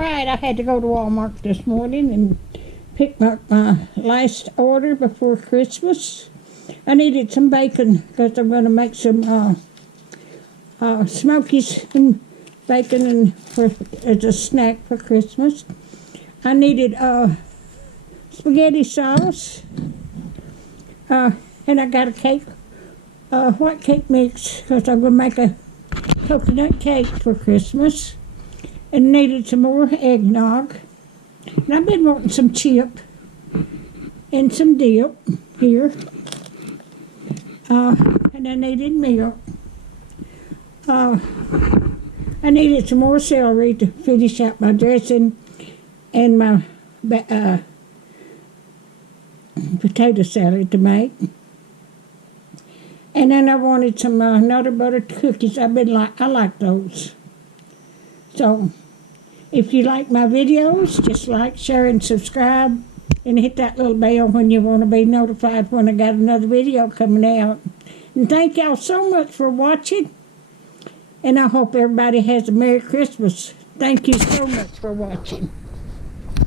Alright, I had to go to Walmart this morning and pick up my last order before Christmas. I needed some bacon because I'm going to make some Smokies and bacon as a snack for Christmas. I needed spaghetti sauce, and I got a cake, white cake mix because I'm going to make a coconut cake for Christmas. And needed some more eggnog. And I've been wanting some chip and some dip here. And I needed milk. I needed some more celery to finish out my dressing and my potato salad to make. And then I wanted some Nutter Butter cookies. I like those. So, if you like my videos, just like, share, and subscribe. And hit that little bell when you want to be notified when I got another video coming out. And thank y'all so much for watching. And I hope everybody has a Merry Christmas. Thank you so much for watching.